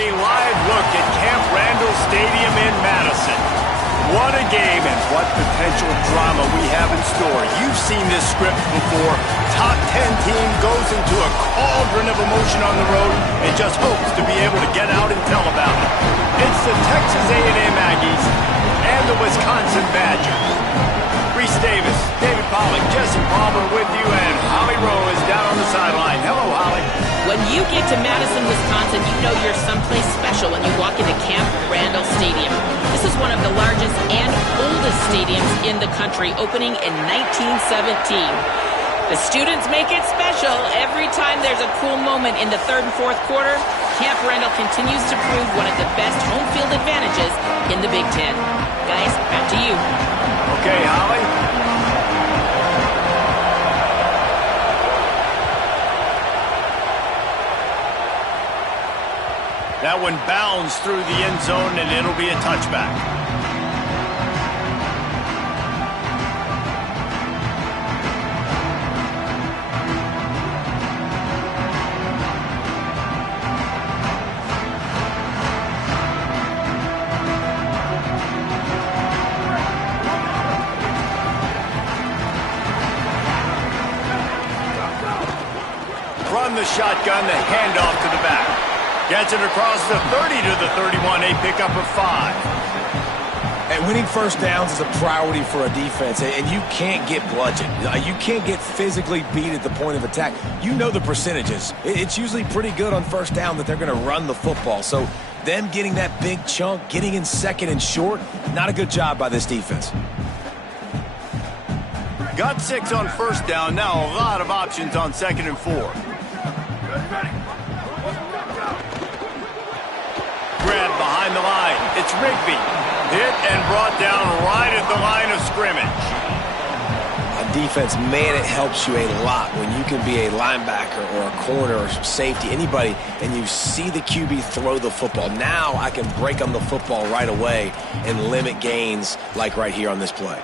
A live look at Camp Randall Stadium in Madison. What a game and what potential drama we have in store. You've seen this script before. Top 10 team goes into a cauldron of emotion on the road and just hopes to be able to get out and tell about it. It's the Texas A&M Aggies and the Wisconsin Badgers. Reese Davis, David Pollack, Jesse Palmer with you, and Holly Rowe is down on the sideline. Hello, Holly. When you get to Madison, Wisconsin, you know you're someplace special when you walk into Camp Randall Stadium. This is one of the largest and oldest stadiums in the country, opening in 1917. The students make it special. Every time there's a cool moment in the third and fourth quarter, Camp Randall continues to prove one of the best home field advantages in the Big Ten. Guys, back to you. Okay, Holly. That one bounds through the end zone, and it'll be a touchback. Run the shotgun, the handoff to the back. Gets it across the 30 to the 31, a pickup of 5. And winning first downs is a priority for a defense, and you can't get bludgeoned. You can't get physically beat at the point of attack. You know the percentages. It's usually pretty good on first down that they're going to run the football. So them getting that big chunk, getting in second and short, not a good job by this defense. Got 6 on first down. Now a lot of options on second and 4. Grab behind the line. It's Rigby. Hit and brought down right at the line of scrimmage. On defense, man, it helps you a lot when you can be a linebacker or a corner or safety, anybody, and you see the QB throw the football. Now I can break on the football right away and limit gains like right here on this play.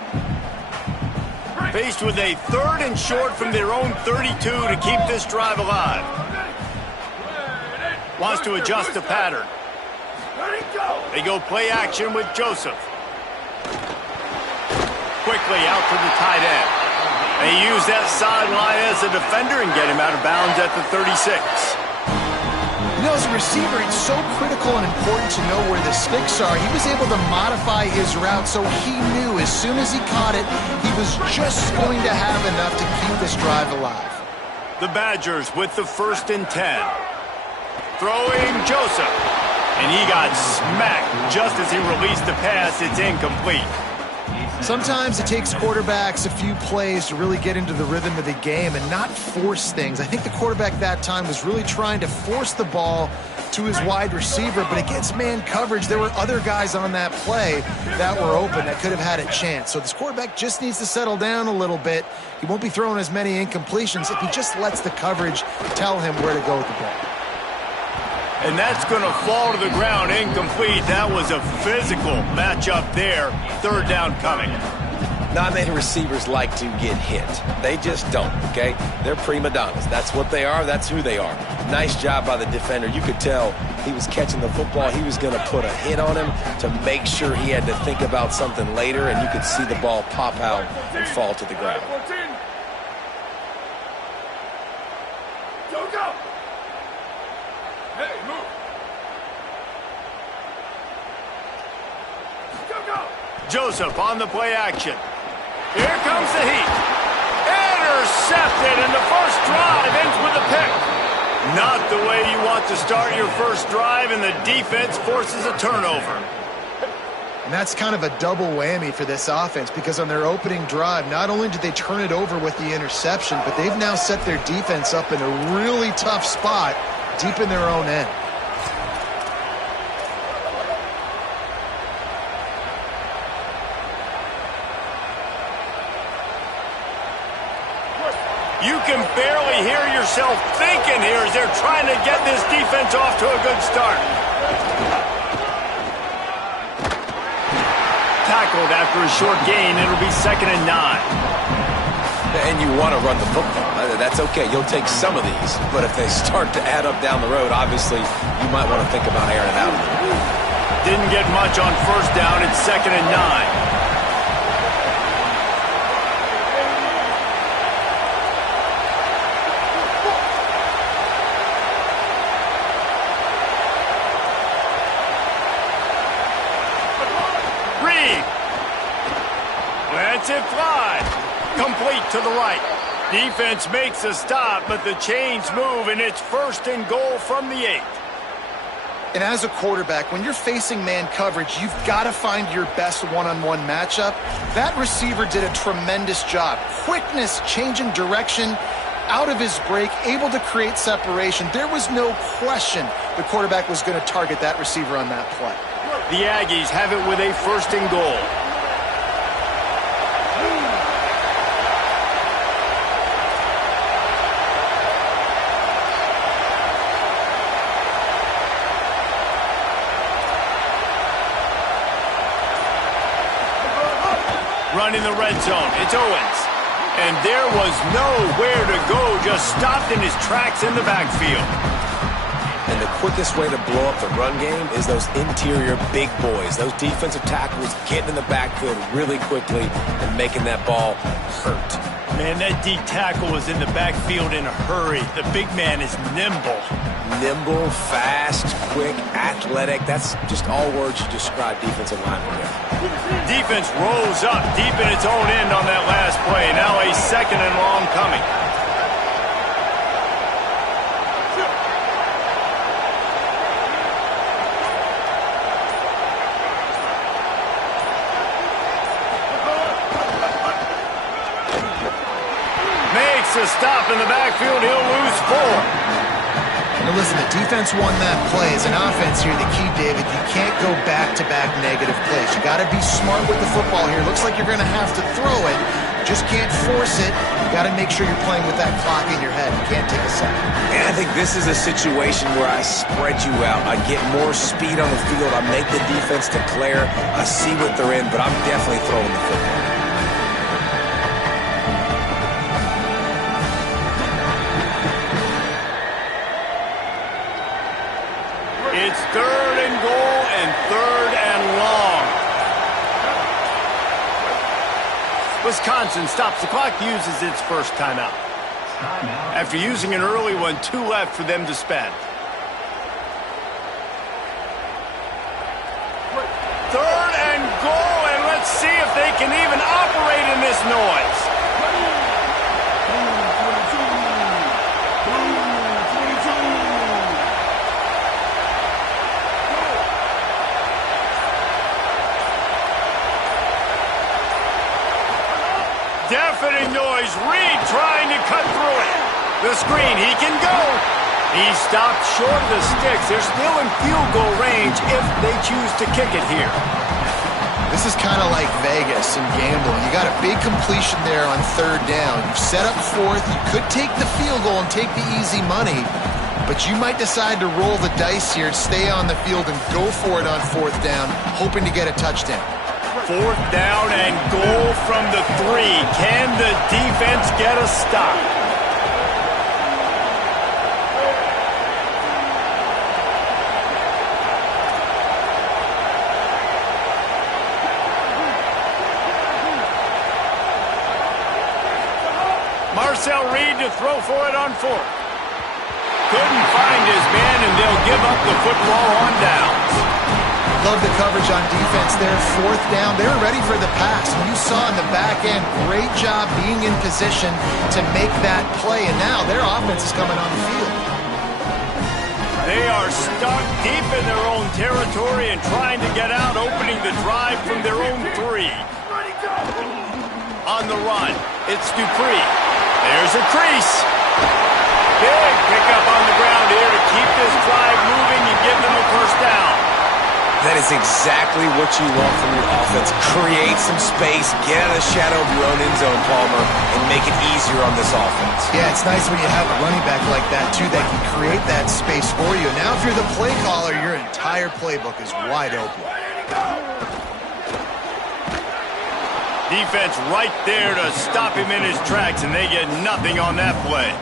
Faced with a third and short from their own 32 to keep this drive alive. Wants to adjust the pattern. They go play action with Joseph. Quickly out to the tight end. They use that sideline as a defender and get him out of bounds at the 36. You know, as a receiver, it's so critical and important to know where the sticks are. He was able to modify his route so he knew as soon as he caught it, he was just going to have enough to keep this drive alive. The Badgers with the 1st and 10. Throwing Joseph. And he got smacked just as he released the pass. It's incomplete. Sometimes it takes quarterbacks a few plays to really get into the rhythm of the game and not force things. I think the quarterback that time was really trying to force the ball to his wide receiver, but against man coverage, there were other guys on that play that were open that could have had a chance. So this quarterback just needs to settle down a little bit. He won't be throwing as many incompletions if he just lets the coverage tell him where to go with the ball. And that's going to fall to the ground incomplete. That was a physical matchup there. 3rd down coming. Not many receivers like to get hit. They just don't, okay? They're prima donnas. That's what they are. That's who they are. Nice job by the defender. You could tell he was catching the football. He was going to put a hit on him to make sure he had to think about something later, and you could see the ball pop out and fall to the ground. Joseph on the play action. Here comes the heat. Intercepted, and the first drive ends with a pick. Not the way you want to start your first drive, and the defense forces a turnover. And that's kind of a double whammy for this offense because on their opening drive, not only did they turn it over with the interception, but they've now set their defense up in a really tough spot deep in their own end. You can barely hear yourself thinking here as they're trying to get this defense off to a good start. Tackled after a short gain. It'll be 2nd and 9. And you want to run the football. That's okay. You'll take some of these. But if they start to add up down the road, obviously, you might want to think about airing it out a little bit. Didn't get much on first down. It's 2nd and 9. Lets it fly. Complete to the right. Defense makes a stop, but the chains move, and it's 1st and goal from the 8. And as a quarterback, when you're facing man coverage, you've got to find your best one-on-one matchup. That receiver did a tremendous job. Quickness, changing direction, out of his break, able to create separation. There was no question the quarterback was going to target that receiver on that play. The Aggies have it with a 1st and goal. Running the red zone. It's Owens. And there was nowhere to go. Just stopped in his tracks in the backfield. And the quickest way to blow up the run game is those interior big boys. Those defensive tackles getting in the backfield really quickly and making that ball hurt. Man, that D tackle was in the backfield in a hurry. The big man is nimble. Nimble, fast, quick, athletic. That's just all words you describe defensive linemen with. Defense rolls up deep in its own end on that last play. Now a 2nd and long coming. Makes a stop in the backfield. He'll lose 4. Now listen, the defense won that play. As an offense here, the key, David, you can't go back-to-back negative plays. You got to be smart with the football here. Looks like you're going to have to throw it. Just can't force it. You got to make sure you're playing with that clock in your head. You can't take a second. And I think this is a situation where I spread you out. I get more speed on the field. I make the defense declare. I see what they're in, but I'm definitely throwing the football. It's 3rd and goal and 3rd and long. Wisconsin stops the clock, uses its first timeout. After using an early one, 2 left for them to spend. 3rd and goal, and let's see if they can even operate in this noise. Deafening noise. Reed trying to cut through it. The screen. He can go. He stopped short of the sticks. They're still in field goal range if they choose to kick it here. This is kind of like Vegas and gambling. You got a big completion there on 3rd down. You've set up 4th. You could take the field goal and take the easy money, but you might decide to roll the dice here, stay on the field, and go for it on 4th down, hoping to get a touchdown. 4th down and goal from the 3. Can the defense get a stop? Marcel Reed to throw for it on 4th. Couldn't find his man, and they'll give up the football on downs. Love the coverage on defense there. 4th down. They were ready for the pass. And you saw in the back end, great job being in position to make that play. And now their offense is coming on the field. They are stuck deep in their own territory and trying to get out, opening the drive from their own 3. On the run, it's Dupree. There's a crease. Big pickup on the ground here to keep this drive moving and give them a 1st down. That is exactly what you want from your offense. Create some space, get out of the shadow of your own end zone, Palmer, and make it easier on this offense. Yeah, it's nice when you have a running back like that, too, that can create that space for you. Now, if you're the play caller, your entire playbook is wide open. Defense right there to stop him in his tracks, and they get nothing on that play.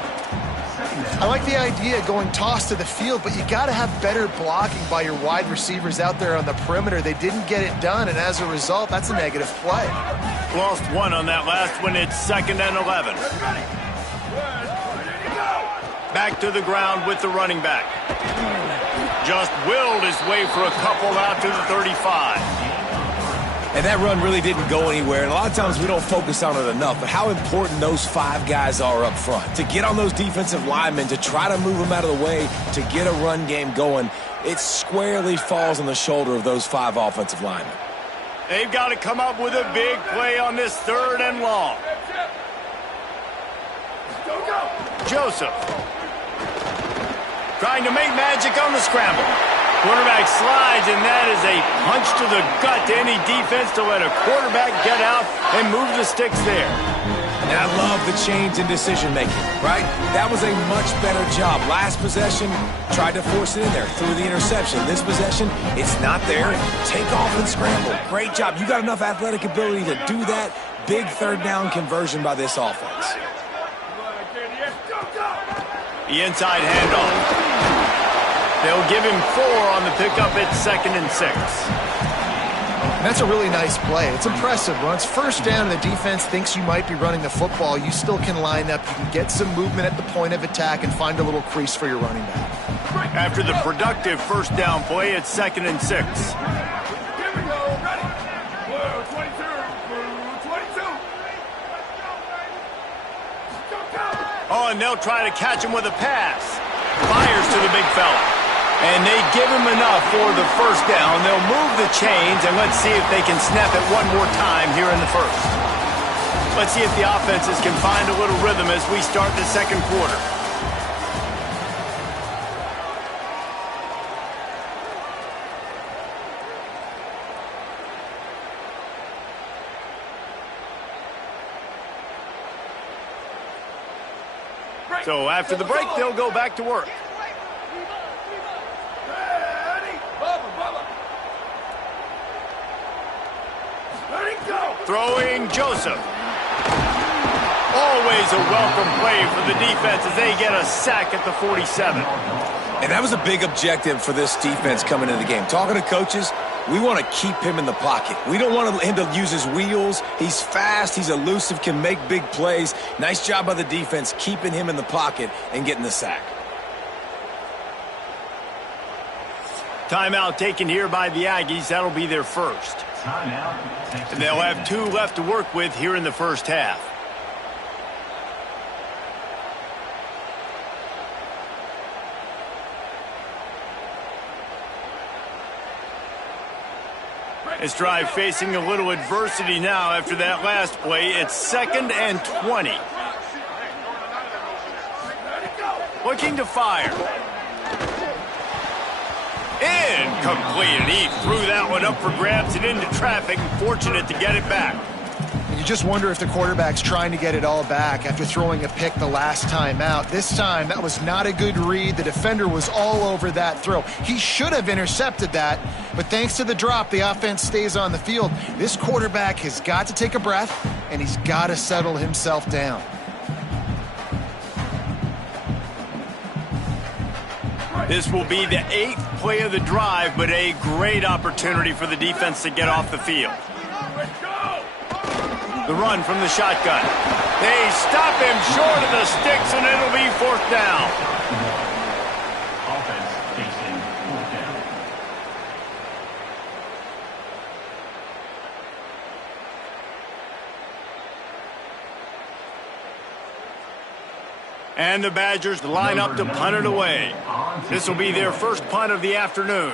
I like the idea of going toss to the field, but you got to have better blocking by your wide receivers out there on the perimeter. They didn't get it done, and as a result, that's a negative play. Lost one on that last one. It's 2nd and 11. Back to the ground with the running back. Just willed his way for a couple out to the 35. And that run really didn't go anywhere. And a lot of times we don't focus on it enough, but how important those 5 guys are up front. To get on those defensive linemen, to try to move them out of the way, to get a run game going, it squarely falls on the shoulder of those 5 offensive linemen. They've got to come up with a big play on this 3rd and long. Joseph trying to make magic on the scramble. Quarterback slides, and that is a punch to the gut to any defense to let a quarterback get out and move the sticks there. And I love the change in decision-making, right? That was a much better job. Last possession, tried to force it in there, threw the interception. This possession, it's not there. Take off and scramble. Great job. You got enough athletic ability to do that. Big 3rd down conversion by this offense. The inside handoff. They'll give him 4 on the pickup at 2nd and 6. That's a really nice play. It's impressive. Once first down and the defense thinks you might be running the football, you still can line up. You can get some movement at the point of attack and find a little crease for your running back. After the productive first down play, it's 2nd and 6. Here we go. Ready. 22. Oh, and they'll try to catch him with a pass. Fires to the big fella. And they give him enough for the first down. They'll move the chains, and let's see if they can snap it one more time here in the first. Let's see if the offenses can find a little rhythm as we start the 2nd quarter. So after the break, they'll go back to work. Throwing Joseph. Always a welcome play for the defense as they get a sack at the 47. And that was a big objective for this defense coming into the game. Talking to coaches, we want to keep him in the pocket. We don't want him to use his wheels. He's fast, he's elusive, can make big plays. Nice job by the defense keeping him in the pocket and getting the sack. Timeout taken here by the Aggies. That'll be their first. And they'll have 2 left to work with here in the first half. This drive facing a little adversity now after that last play. It's 2nd and 20. Looking to fire. Incomplete, and he threw that one up for grabs and into traffic. Fortunate to get it back. And you just wonder if the quarterback's trying to get it all back after throwing a pick the last time out. This time, that was not a good read. The defender was all over that throw. He should have intercepted that, but thanks to the drop, the offense stays on the field. This quarterback has got to take a breath, and he's got to settle himself down. This will be the 8th play of the drive, but a great opportunity for the defense to get off the field. The run from the shotgun. They stop him short of the sticks, and it'll be 4th down. Offense facing 4th down. And the Badgers line up to punt it away. This will be their first punt of the afternoon.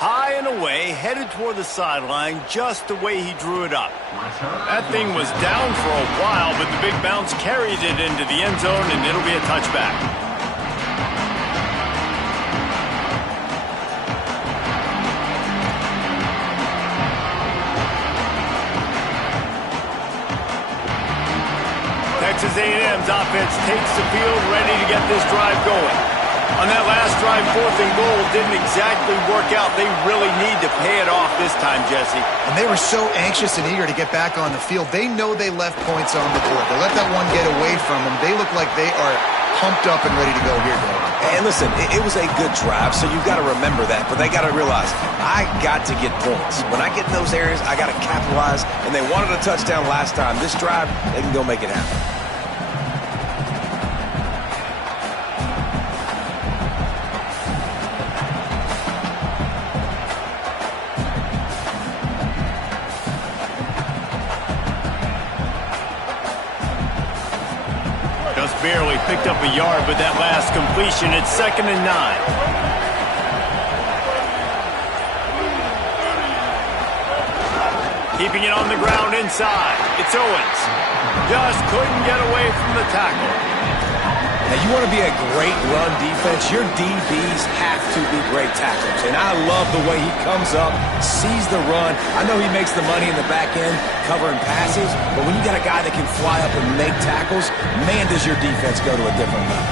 High and away, headed toward the sideline, just the way he drew it up. That thing was down for a while, but the big bounce carried it into the end zone, and it'll be a touchback. Texas A&M's offense takes the field, ready to get this drive going. On that last drive, 4th and goal didn't exactly work out. They really need to pay it off this time, Jesse. And they were so anxious and eager to get back on the field. They know they left points on the board. They let that one get away from them. They look like they are pumped up and ready to go here, Dave. And listen, it was a good drive, so you've got to remember that. But they got to realize, I got to get points. When I get in those areas, I got to capitalize. And they wanted a touchdown last time. This drive, they can go make it happen. Barely picked up a yard with that last completion. It's 2nd and 9. Keeping it on the ground inside. It's Owens. Just couldn't get away from the tackle. Now, you want to be a great run defense, your DBs have to be great tacklers. And I love the way he comes up, sees the run. I know he makes the money in the back end covering passes, but when you got a guy that can fly up and make tackles, man, does your defense go to a different level.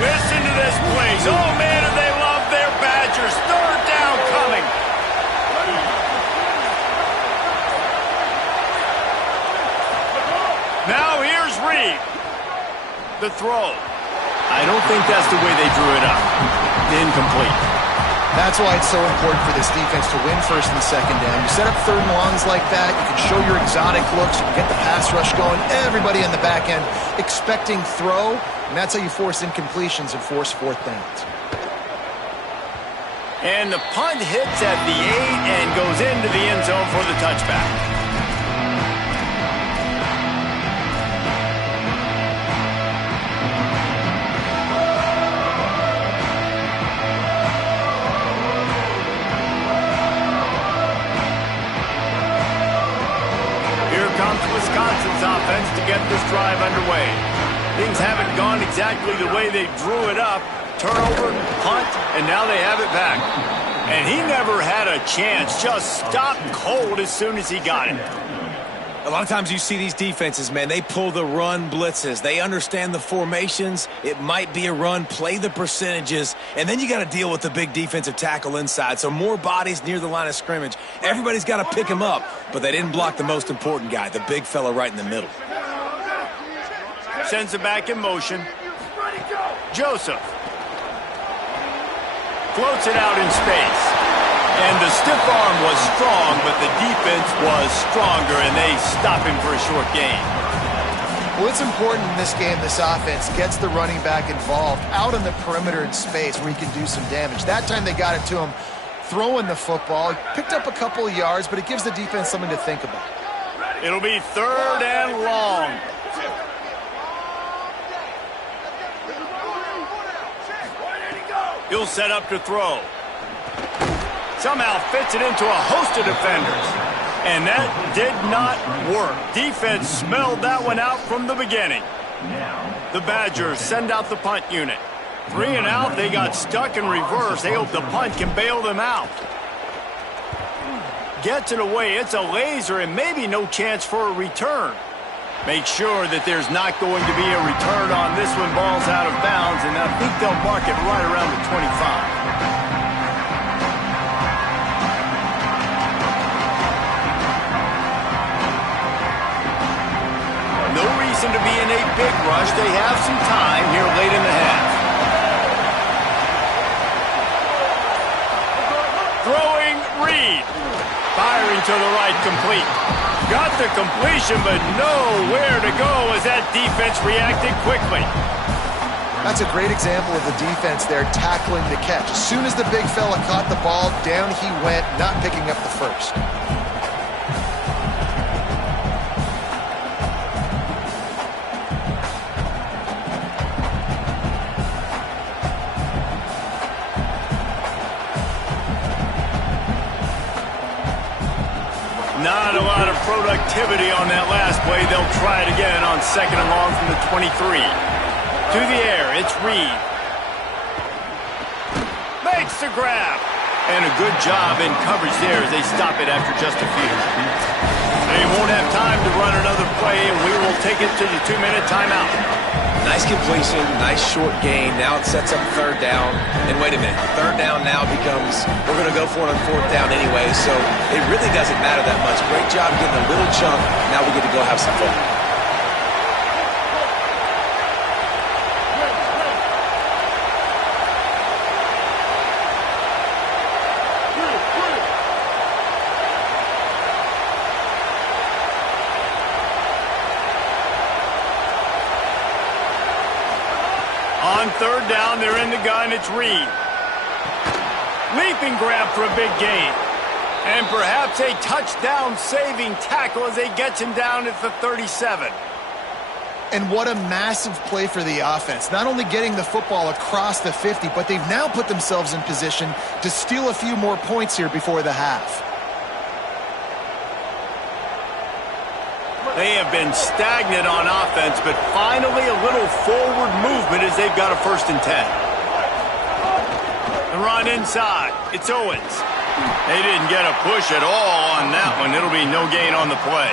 Listen to this, please. Oh, man, do they love their Badgers. 3rd down coming. Now here's Reed. The throw. I don't think that's the way they drew it up. Incomplete. That's why it's so important for this defense to win 1st and 2nd down. You set up 3rd and longs like that. You can show your exotic looks. You can get the pass rush going. Everybody on the back end expecting throw. And that's how you force incompletions and force 4th downs. And the punt hits at the 8 and goes into the end zone for the touchback. Wisconsin's offense to get this drive underway. Things haven't gone exactly the way they drew it up. Turnover, punt, and now they have it back. And he never had a chance. Just stopped cold as soon as he got it. A lot of times you see these defenses, man, they pull the run blitzes. They understand the formations. It might be a run, play the percentages, and then you got to deal with the big defensive tackle inside. So more bodies near the line of scrimmage. Everybody's got to pick him up, but they didn't block the most important guy, the big fella right in the middle. Sends it back in motion. Joseph. Floats it out in space. And the stiff arm was strong, but the defense was stronger, and they stop him for a short gain. Well, it's important in this game, this offense gets the running back involved out on the perimeter in space where he can do some damage. That time they got it to him throwing the football. He picked up a couple of yards, but it gives the defense something to think about. It'll be 3rd and long. He'll set up to throw. Somehow fits it into a host of defenders. And that did not work. Defense smelled that one out from the beginning. The Badgers send out the punt unit. 3 and out, they got stuck in reverse. They hope the punt can bail them out. Gets it away, it's a laser, and maybe no chance for a return. Make sure that there's not going to be a return on this one. Ball's out of bounds, and I think they'll mark it right around the 25. No reason to be in a big rush. They have some time here late in the half. Throwing Reed. Firing to the right, complete. Got the completion, but nowhere to go as that defense reacted quickly. That's a great example of the defense there tackling the catch. As soon as the big fella caught the ball, down he went, not picking up the first. Not a lot of productivity on that last play. They'll try it again on 2nd and long from the 23. To the air, it's Reed. Makes the grab. And a good job in coverage there as they stop it after just a few. They won't have time to run another play, and we will take it to the 2-minute timeout. Nice completion, nice short gain. Now it sets up third down. And wait a minute, third down now becomes, we're going to go for it on fourth down anyway, so it really doesn't matter that much. Great job getting a little chunk. Now we get to go have some fun. On third down, they're in the gun. It's Reed. Leaping grab for a big gain. And perhaps a touchdown-saving tackle as they get him down at the 37. And what a massive play for the offense. Not only getting the football across the 50, but they've now put themselves in position to steal a few more points here before the half. They have been stagnant on offense, but finally a little forward movement as they've got a 1st and 10. The run inside. It's Owens. They didn't get a push at all on that one. It'll be no gain on the play.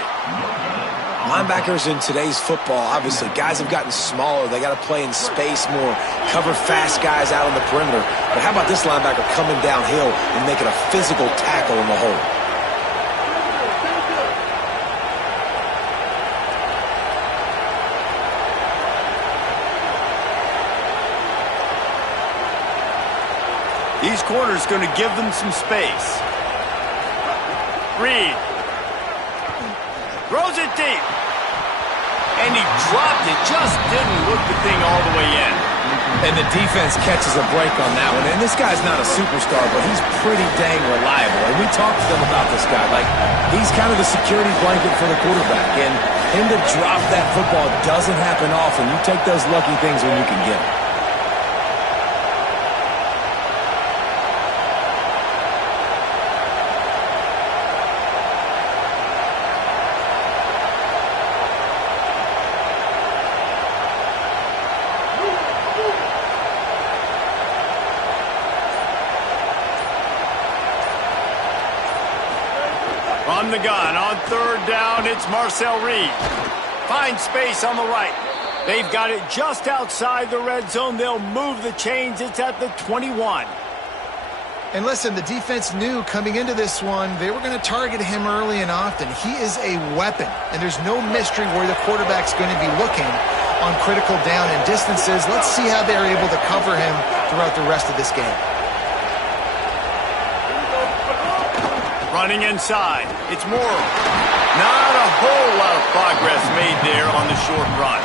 Linebackers in today's football, obviously, guys have gotten smaller. They got to play in space more, cover fast guys out on the perimeter. But how about this linebacker coming downhill and making a physical tackle in the hole? These corners going to give them some space. Reed. Throws it deep. And he dropped it. Just didn't look the thing all the way in. And the defense catches a break on that one. And this guy's not a superstar, but he's pretty dang reliable. And we talked to them about this guy. Like, he's kind of the security blanket for the quarterback. And him to drop that football doesn't happen often. You take those lucky things when you can get them. From the gun, on third down, it's Marcel Reed. Finds space on the right. They've got it just outside the red zone. They'll move the chains. It's at the 21. And listen, the defense knew coming into this one, they were going to target him early and often. He is a weapon, and there's no mystery where the quarterback's going to be looking on critical down and distances. Let's see how they're able to cover him throughout the rest of this game. Running inside. It's Morrow. Not a whole lot of progress made there on the short run.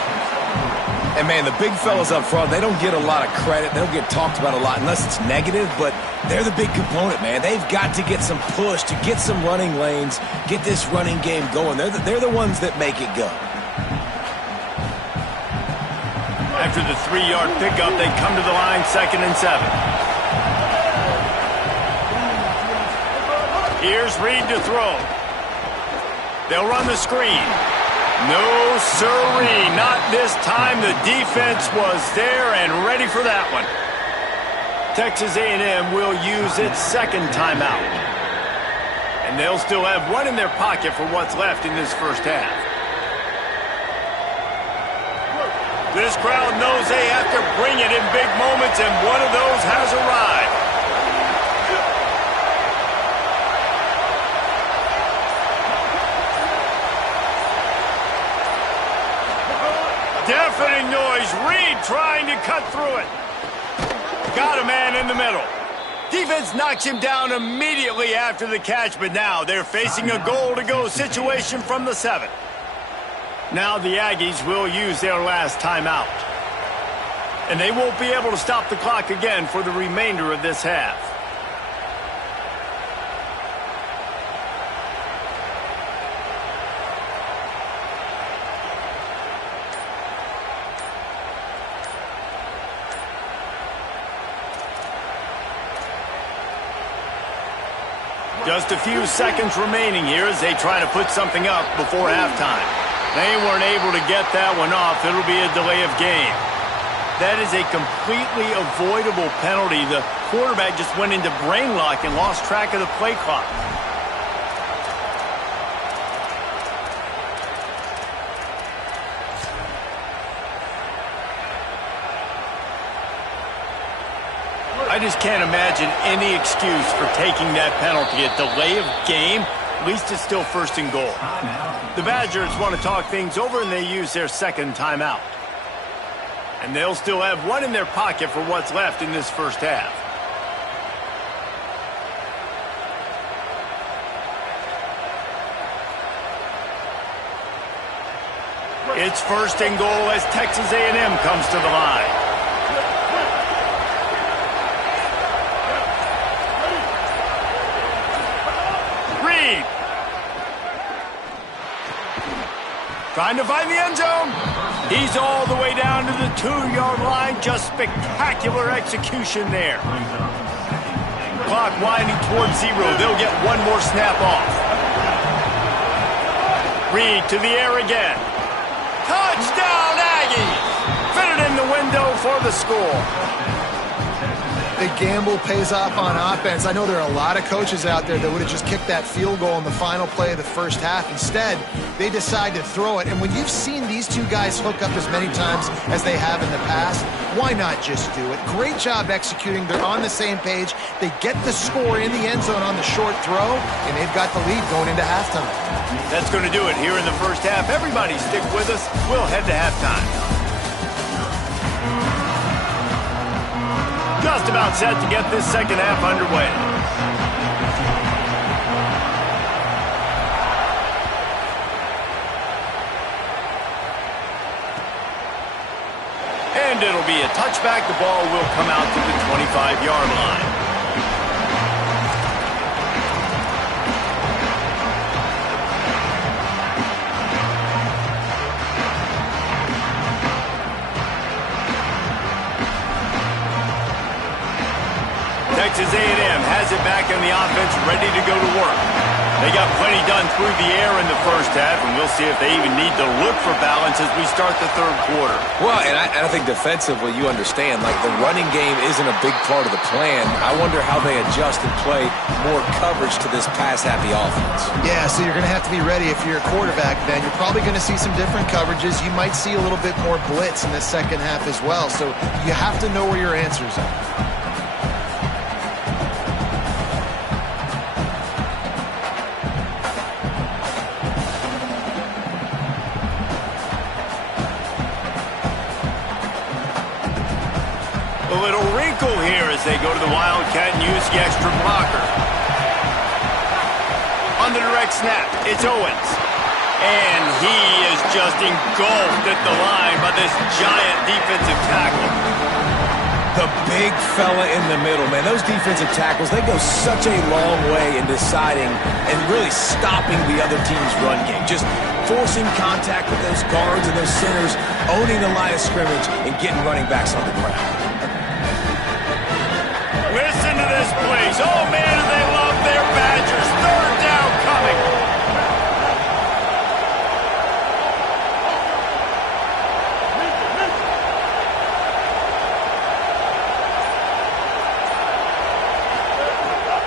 And, man, the big fellas up front, they don't get a lot of credit. They don't get talked about a lot unless it's negative, but they're the big component, man. They've got to get some push, to get some running lanes, get this running game going. They're the ones that make it go. After the 3-yard pickup, they come to the line, 2nd and 7. Here's Reed to throw. They'll run the screen. No, sirree, not this time. The defense was there and ready for that one. Texas A&M will use its 2nd timeout. And they'll still have one in their pocket for what's left in this first half. This crowd knows they have to bring it in big moments, and one of those has arrived. Deafening noise. Reed trying to cut through it. Got a man in the middle. Defense knocks him down immediately after the catch, but now they're facing a goal-to-go situation from the 7. Now the Aggies will use their last timeout. And they won't be able to stop the clock again for the remainder of this half. Just a few seconds remaining here as they try to put something up before halftime. They weren't able to get that one off. It'll be a delay of game. That is a completely avoidable penalty. The quarterback just went into brain lock and lost track of the play clock. I just can't imagine any excuse for taking that penalty. A delay of game, at least it's still first and goal. The Badgers want to talk things over, and they use their second timeout. And they'll still have one in their pocket for what's left in this first half. It's first and goal as Texas A&M comes to the line. Trying to find the end zone. He's all the way down to the 2-yard line. Just spectacular execution there. Clock winding towards 0. They'll get one more snap off. Reed to the air again. Touchdown, Aggies! Fit it in the window for the score. The gamble pays off on offense. I know there are a lot of coaches out there that would have just kicked that field goal in the final play of the first half. Instead, they decide to throw it. And when you've seen these two guys hook up as many times as they have in the past, why not just do it? Great job executing. They're on the same page. They get the score in the end zone on the short throw, and they've got the lead going into halftime. That's going to do it here in the first half. Everybody stick with us. We'll head to halftime. Just about set to get this second half underway. And it'll be a touchback. The ball will come out to the 25-yard line. Texas A&M has it back in the offense, ready to go to work. They got plenty done through the air in the first half, and we'll see if they even need to look for balance as we start the third quarter. Well, and I think defensively, you understand, like the running game isn't a big part of the plan. I wonder how they adjust and play more coverage to this pass-happy offense. Yeah, so you're going to have to be ready if you're a quarterback then. You're probably going to see some different coverages. You might see a little bit more blitz in the second half as well, so you have to know where your answers are. They go to the Wildcat and use the extra blocker. On the direct snap, it's Owens. And he is just engulfed at the line by this giant defensive tackle. The big fella in the middle, man. Those defensive tackles, they go such a long way in deciding and really stopping the other team's run game. Just forcing contact with those guards and those centers, owning the line of scrimmage, and getting running backs on the ground. Listen to this, please. Oh, man, do they love their Badgers. Third down coming.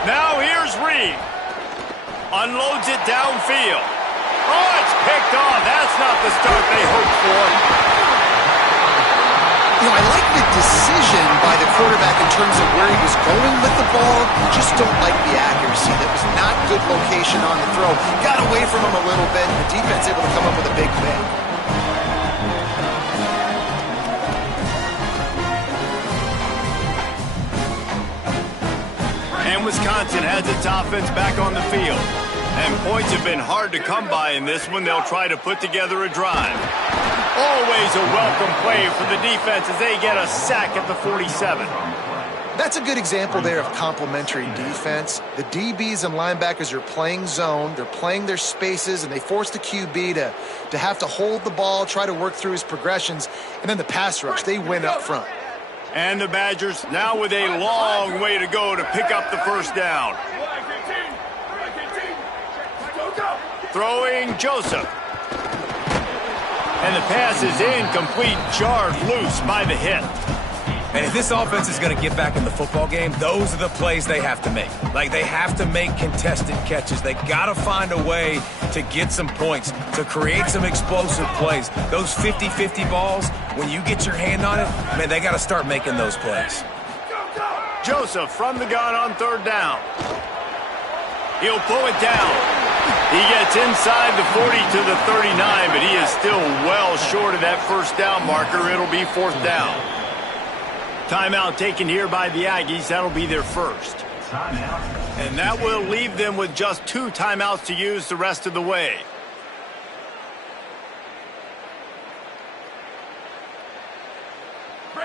Now here's Reed. Unloads it downfield. Oh, it's picked off. That's not the start they hoped for. You know, I like the decision by the quarterback in terms of where he was going with the ball. Just don't like the accuracy. That was not good location on the throw. Got away from him a little bit, and the defense able to come up with a big play. And Wisconsin has its offense back on the field. And points have been hard to come by in this one. They'll try to put together a drive. Always a welcome play for the defense as they get a sack at the 47. That's a good example there of complementary defense. The DBs and linebackers are playing zone. They're playing their spaces, and they force the QB to have to hold the ball, try to work through his progressions. And then the pass rush, they win up front. And the Badgers now with a long way to go to pick up the first down. Throwing Joseph. And the pass is incomplete, jarred loose by the hit. And if this offense is going to get back in the football game, those are the plays they have to make. Like, they have to make contested catches. They got to find a way to get some points, to create some explosive plays. Those 50-50 balls, when you get your hand on it, man, they got to start making those plays. Joseph from the gun on third down. He'll pull it down. He gets inside the 40 to the 39, but he is still well short of that first down marker. It'll be fourth down. Timeout taken here by the Aggies. That'll be their first. And that will leave them with just 2 timeouts to use the rest of the way.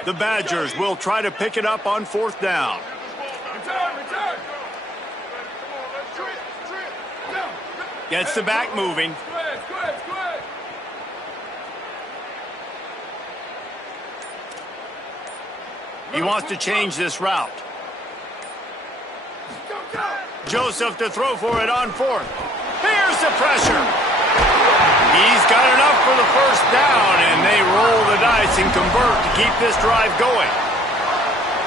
The Badgers will try to pick it up on fourth down. Return. Gets the back moving. Square. He wants to change this route. Go. Joseph to throw for it on fourth. Here's the pressure. He's got enough for the first down, and they roll the dice and convert to keep this drive going.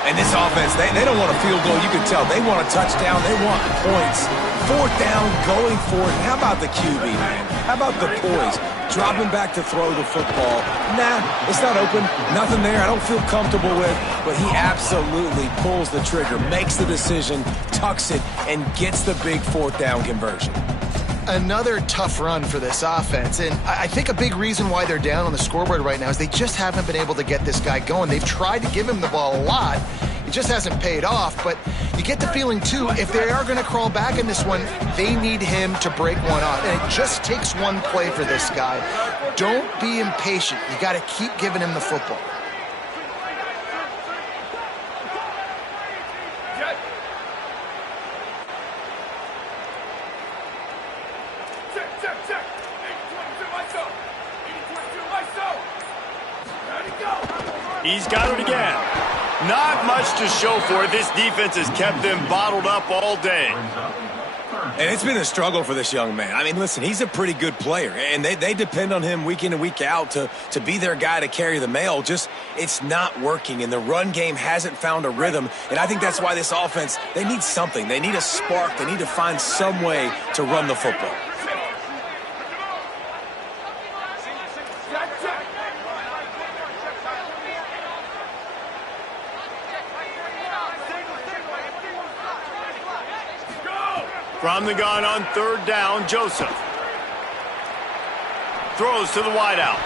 And this offense, they don't want a field goal. You can tell. They want a touchdown. They want points. Fourth down, going for it. And how about the QB, man? How about the poise? Dropping back to throw the football. Nah, it's not open. Nothing there I don't feel comfortable with. But he absolutely pulls the trigger, makes the decision, tucks it, and gets the big fourth down conversion. Another tough run for this offense, and I think a big reason why they're down on the scoreboard right now is they just haven't been able to get this guy going. They've tried to give him the ball a lot. It just hasn't paid off, but you get the feeling, too, if they are going to crawl back in this one, they need him to break one off, and it just takes one play for this guy. Don't be impatient. You got to keep giving him the football. Check. 80-22, myself. 80-22, myself. Ready, go. He's got it again. Not much to show for it. This defense has kept them bottled up all day. And it's been a struggle for this young man. I mean, listen, he's a pretty good player, and they depend on him week in and week out to be their guy to carry the mail. Just, it's not working, and the run game hasn't found a rhythm. And I think that's why this offense, they need something. They need a spark. They need to find some way to run the football. From the gun on third down, Joseph. Throws to the wideout.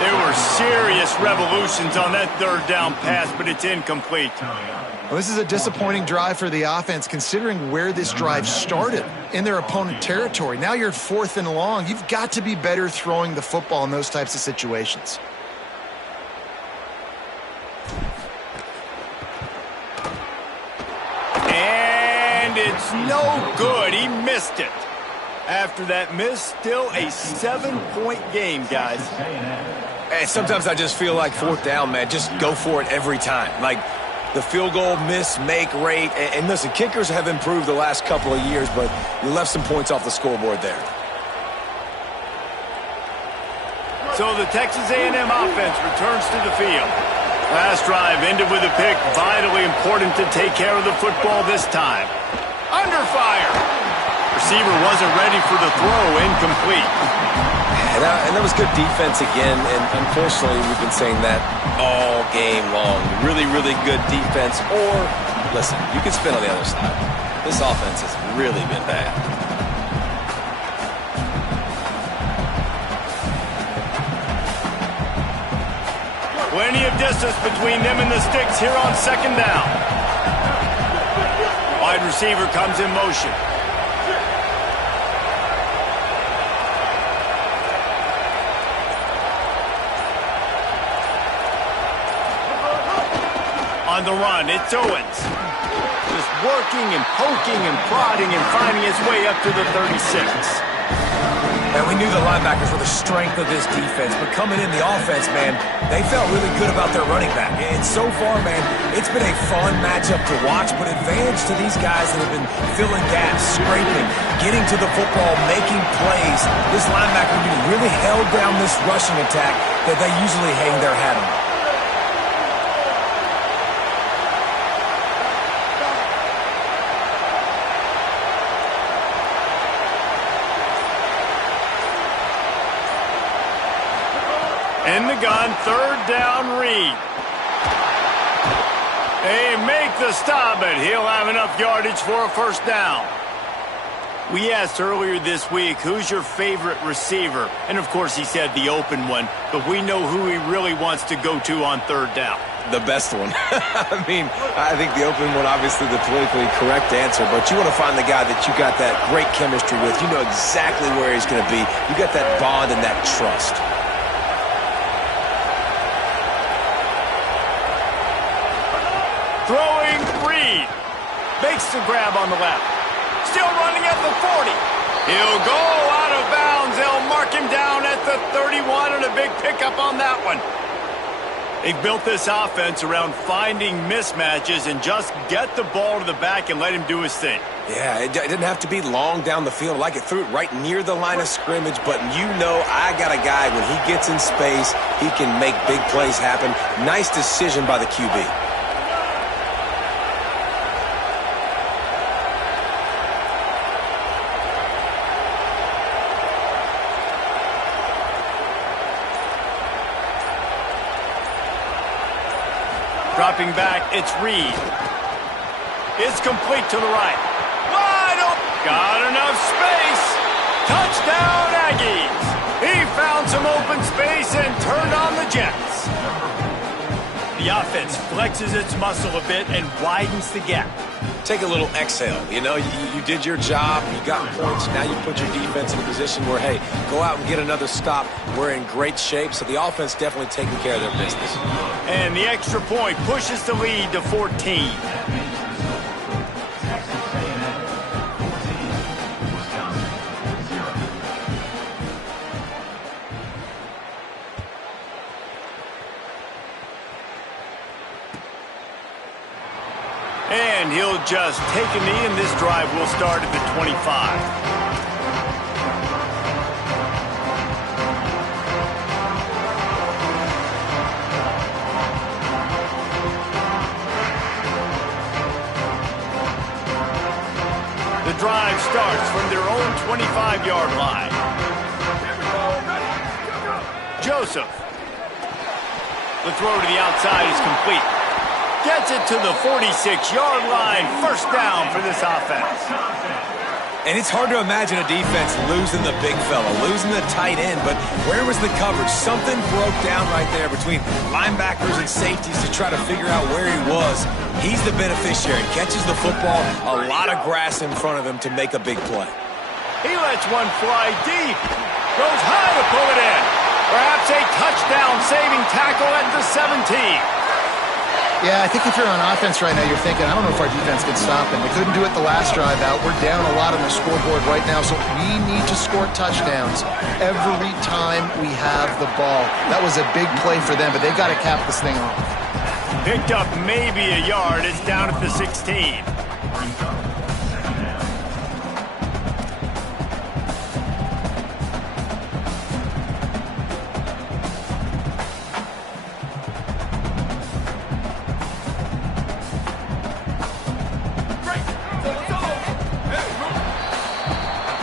There were serious revolutions on that third down pass, but it's incomplete. Well, this is a disappointing drive for the offense, considering where this drive started, in their opponent territory. Now you're at 4th and long. You've got to be better throwing the football in those types of situations. It's no good. He missed it. After that miss, still a 7-point game, guys. And sometimes I just feel like fourth down, man, just go for it every time. Like the field goal miss, make rate. And listen, kickers have improved the last couple of years, but you left some points off the scoreboard there. So the Texas A&M offense returns to the field. Last drive ended with a pick. Vitally important to take care of the football this time. Under fire. Receiver wasn't ready for the throw. Incomplete. And that was good defense again. And unfortunately, we've been saying that all game long. Really, really good defense. Or, listen, you can spin on the other side. This offense has really been bad. Plenty of distance between them and the sticks here on second down. Wide receiver comes in motion. On the run, it's Owens. Just working and poking and prodding and finding his way up to the 36. And we knew the linebackers were the strength of this defense, but coming in the offense, man, they felt really good about their running back. And so far, man, it's been a fun matchup to watch, but advantage to these guys that have been filling gaps, scraping, getting to the football, making plays. This linebacker really held down this rushing attack that they usually hang their hat on. gun, third down, Reed. They make the stop, but he'll have enough yardage for a first down. We asked earlier this week, who's your favorite receiver? And, of course, he said the open one, but we know who he really wants to go to on third down. The best one. I mean, I think the open one, obviously the politically correct answer, but you want to find the guy that you got that great chemistry with. You know exactly where he's going to be. You got that bond and that trust. Throwing, Reed. Makes the grab on the left. Still running at the 40. He'll go out of bounds. They'll mark him down at the 31, and a big pickup on that one. They've built this offense around finding mismatches and just get the ball to the back and let him do his thing. Yeah, it didn't have to be long down the field. Like it threw it right near the line of scrimmage, but you know I got a guy, when he gets in space, he can make big plays happen. Nice decision by the QB. Dropping back, it's Reed. It's complete to the right. Wide open. Got enough space. Touchdown, Aggies. He found some open space and turned on the Jets. The offense flexes its muscle a bit and widens the gap. Take a little exhale. You know, you did your job. You got points. Now you put your defense in a position where, hey, go out and get another stop. We're in great shape, so the offense definitely taking care of their business. And the extra point pushes the lead to 14. And he'll just take a knee, and this drive will start at the 25. The drive starts from their own 25-yard line. Joseph. The throw to the outside is complete. Gets it to the 46-yard line. First down for this offense. And it's hard to imagine a defense losing the big fella, losing the tight end, but where was the coverage? Something broke down right there between linebackers and safeties to try to figure out where he was. He's the beneficiary. Catches the football, a lot of grass in front of him to make a big play. He lets one fly deep. Goes high to pull it in. Perhaps a touchdown-saving tackle at the 17. Yeah, I think if you're on offense right now, you're thinking, I don't know if our defense can stop him. We couldn't do it the last drive out. We're down a lot on the scoreboard right now, so we need to score touchdowns every time we have the ball. That was a big play for them, but they got to cap this thing off. Picked up maybe a yard. It's down at the 16.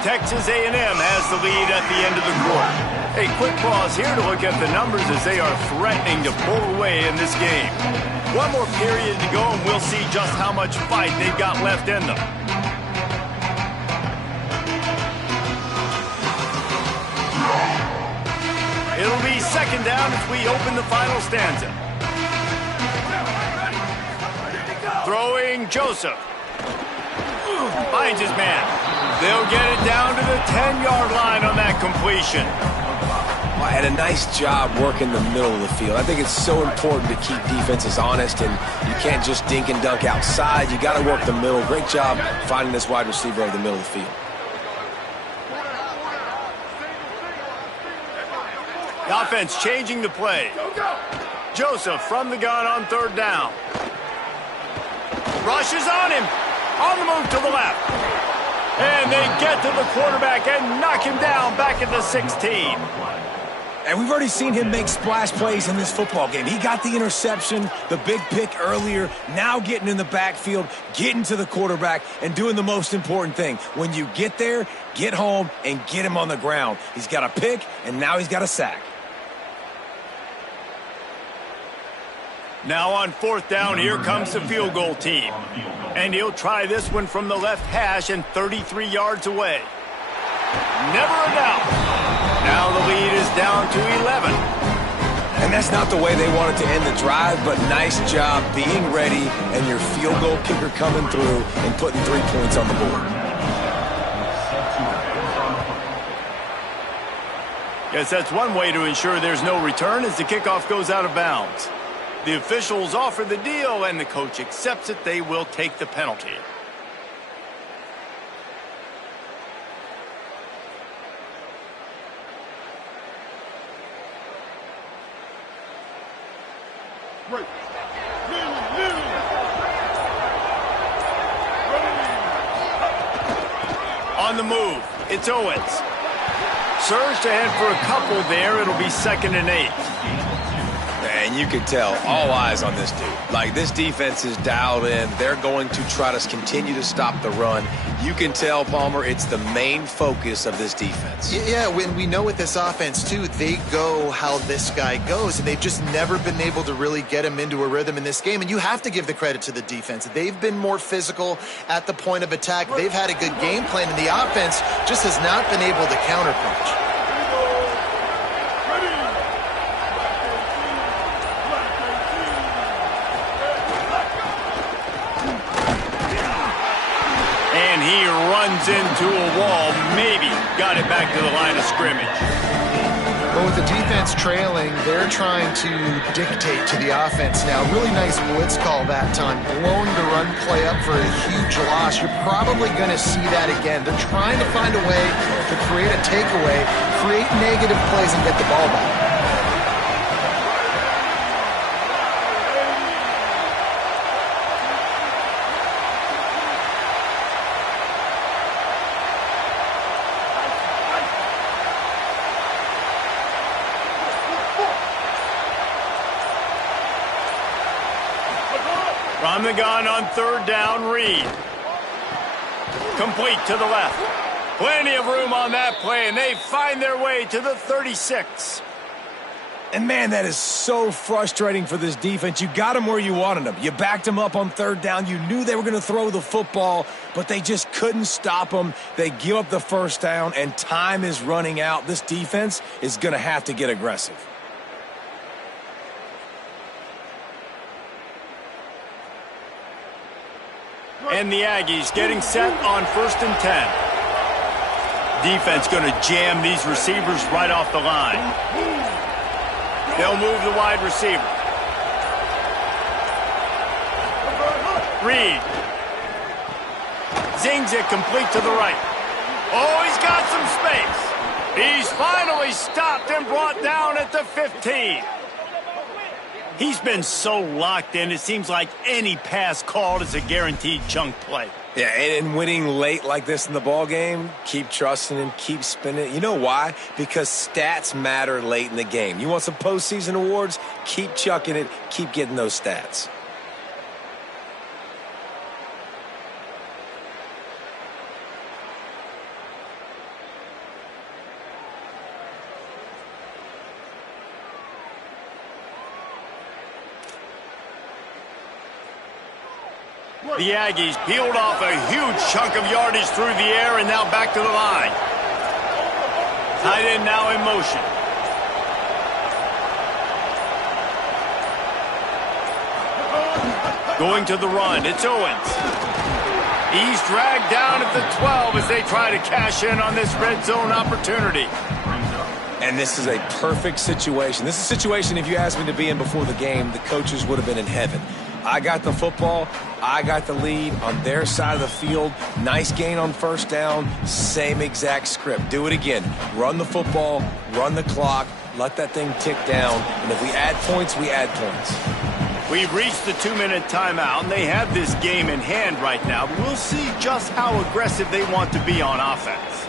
Texas A&M has the lead at the end of the quarter. A quick pause here to look at the numbers as they are threatening to pull away in this game. One more period to go and we'll see just how much fight they've got left in them. It'll be second down as we open the final stanza. Throwing Joseph. Finds his man. They'll get it down to the 10-yard line on that completion. Well, had a nice job working the middle of the field. I think it's so important to keep defenses honest, and you can't just dink and dunk outside. You got to work the middle. Great job finding this wide receiver over the middle of the field. The offense changing the play. Joseph from the gun on third down. Rushes on him. On the move to the left. And they get to the quarterback and knock him down back at the 16. And we've already seen him make splash plays in this football game. He got the interception, the big pick earlier, now getting in the backfield, getting to the quarterback, and doing the most important thing. When you get there, get home and get him on the ground. He's got a pick, and now he's got a sack. Now on 4th down, here comes the field goal team. And he'll try this one from the left hash and 33 yards away. Never a doubt. Now the lead is down to 11. And that's not the way they wanted to end the drive, but nice job being ready and your field goal kicker coming through and putting 3 points on the board. Guess that's one way to ensure there's no return as the kickoff goes out of bounds. The officials offer the deal, and the coach accepts it. They will take the penalty. On the move, it's Owens. Surged ahead for a couple there. It'll be 2nd and 8. And you can tell, all eyes on this dude. Like, this defense is dialed in. They're going to try to continue to stop the run. You can tell, Palmer, it's the main focus of this defense. Yeah, when we know with this offense, too, they go how this guy goes, and they've just never been able to really get him into a rhythm in this game. And you have to give the credit to the defense. They've been more physical at the point of attack. They've had a good game plan, and the offense just has not been able to counterpunch. He runs into a wall, maybe got it back to the line of scrimmage. But with the defense trailing, they're trying to dictate to the offense now. Really nice blitz call that time, blowing the run play up for a huge loss. You're probably going to see that again. They're trying to find a way to create a takeaway, create negative plays, and get the ball back. From the gun on 3rd down, Reed. Complete to the left. Plenty of room on that play, and they find their way to the 36. And, man, that is so frustrating for this defense. You got them where you wanted them. You backed them up on 3rd down. You knew they were going to throw the football, but they just couldn't stop them. They give up the 1st down, and time is running out. This defense is going to have to get aggressive. And the Aggies getting set on 1st and 10. Defense going to jam these receivers right off the line. They'll move the wide receiver. Reed. Zings it complete to the right. Oh, he's got some space. He's finally stopped and brought down at the 15. He's been so locked in, it seems like any pass called is a guaranteed chunk play. Yeah, and winning late like this in the ball game, keep trusting him, keep spinning it. You know why? Because stats matter late in the game. You want some postseason awards? Keep chucking it, keep getting those stats. The Aggies peeled off a huge chunk of yardage through the air and now back to the line. Tight end now in motion. Going to the run, it's Owens. He's dragged down at the 12 as they try to cash in on this red zone opportunity. And this is a perfect situation. This is a situation, if you asked me to be in before the game, the coaches would have been in heaven. I got the football. I got the lead on their side of the field. Nice gain on 1st down. Same exact script. Do it again. Run the football. Run the clock. Let that thing tick down. And if we add points, we add points. We've reached the 2-minute timeout, and they have this game in hand right now. But we'll see just how aggressive they want to be on offense.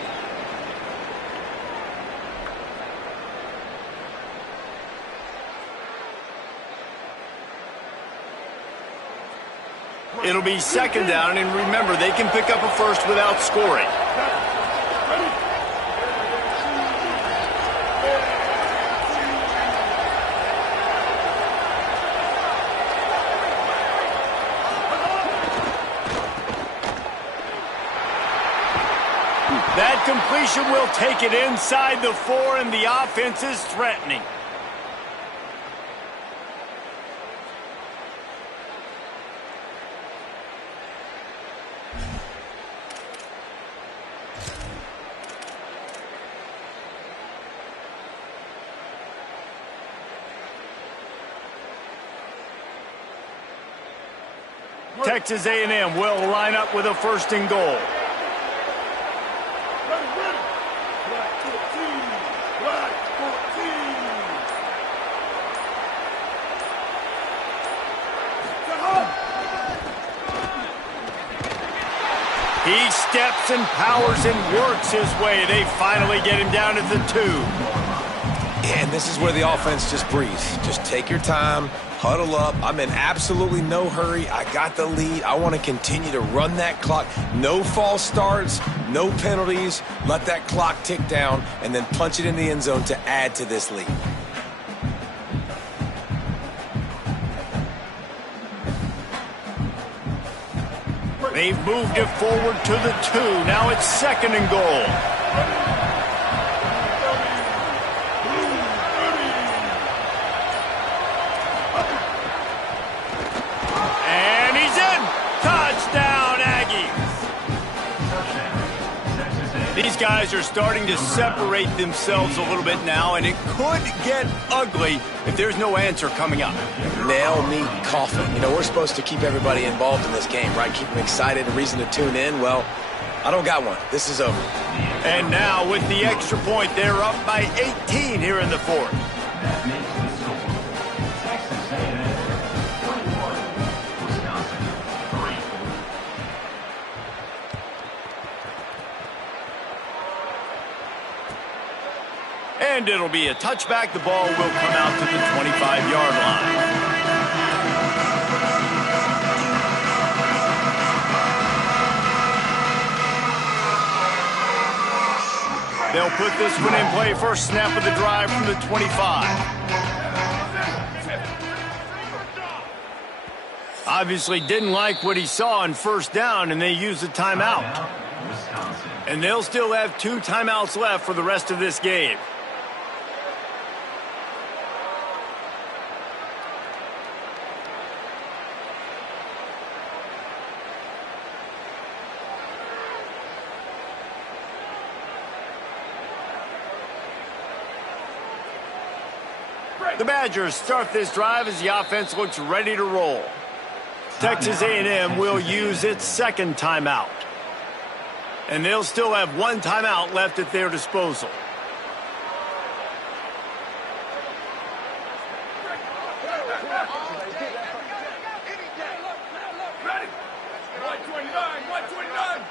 It'll be 2nd down, and remember, they can pick up a first without scoring. completion will take it inside the 4, and the offense is threatening. Texas A&M will line up with a 1st and goal. He steps and powers and works his way. They finally get him down at the 2. And this is where the offense just breathes. Just take your time, huddle up. I'm in absolutely no hurry. I got the lead. I want to continue to run that clock. No false starts, no penalties. Let that clock tick down and then punch it in the end zone to add to this lead. They've moved it forward to the 2. Now it's 2nd and goal. And he's in. Touchdown, Aggies. These guys are starting to separate themselves a little bit now, and it could get ugly if there's no answer coming up. Nail me coffin. You know, we're supposed to keep everybody involved in this game, right? Keep them excited, a reason to tune in. Well, I don't got one. This is over. And now with the extra point, they're up by 18 here in the 4th. That makes the score Texas A&M 21, Wisconsin 3. And it'll be a touchback. The ball will come out to the 25-yard line. They'll put this one in play. First snap of the drive from the 25. Obviously didn't like what he saw on 1st down, and they used a timeout. And they'll still have 2 timeouts left for the rest of this game. The Badgers start this drive as the offense looks ready to roll. Texas A&M will use its 2nd timeout. And they'll still have 1 timeout left at their disposal. Ready? 129, 129.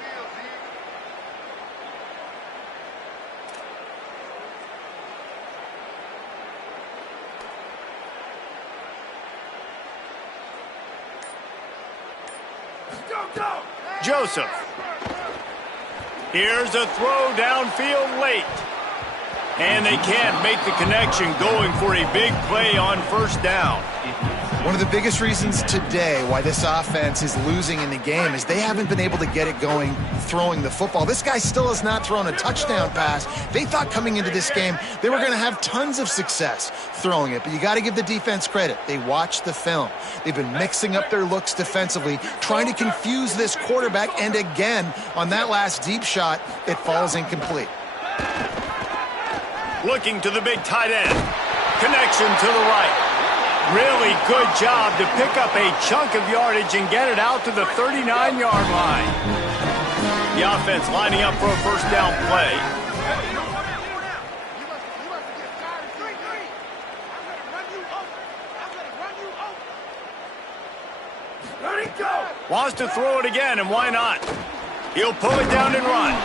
Joseph. Here's a throw downfield late. And they can't make the connection, going for a big play on 1st down. One of the biggest reasons today why this offense is losing in the game is they haven't been able to get it going throwing the football. This guy still has not thrown a touchdown pass. They thought coming into this game they were going to have tons of success throwing it, but you got to give the defense credit. They watched the film. They've been mixing up their looks defensively, trying to confuse this quarterback, and again, on that last deep shot, it falls incomplete. Looking to the big tight end. Connection to the right. Really good job to pick up a chunk of yardage and get it out to the 39-yard line. The offense lining up for a 1st down play. Wants to throw it again, and why not? He'll pull it down and run.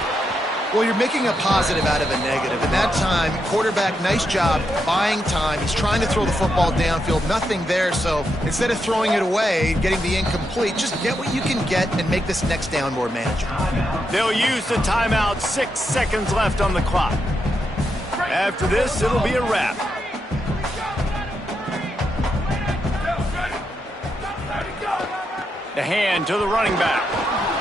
Well, you're making a positive out of a negative. In that time, quarterback, nice job, buying time. He's trying to throw the football downfield. Nothing there, so instead of throwing it away, getting the incomplete, just get what you can get and make this next down more manageable. They'll use the timeout. 6 seconds left on the clock. After this, it'll be a wrap. The hand to the running back.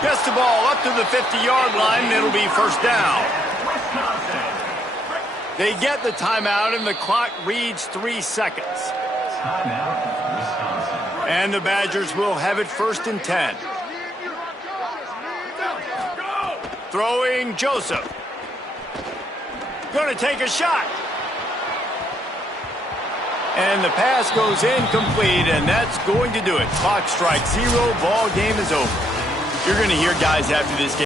Gets the ball up to the 50-yard line, and it'll be 1st down. Wisconsin. They get the timeout, and the clock reads 3 seconds. Timeout, Wisconsin. And the Badgers will have it 1st and 10. Throwing Joseph. Going to take a shot. And the pass goes incomplete, and that's going to do it. Clock strikes 0. Ball game is over. You're going to hear guys after this game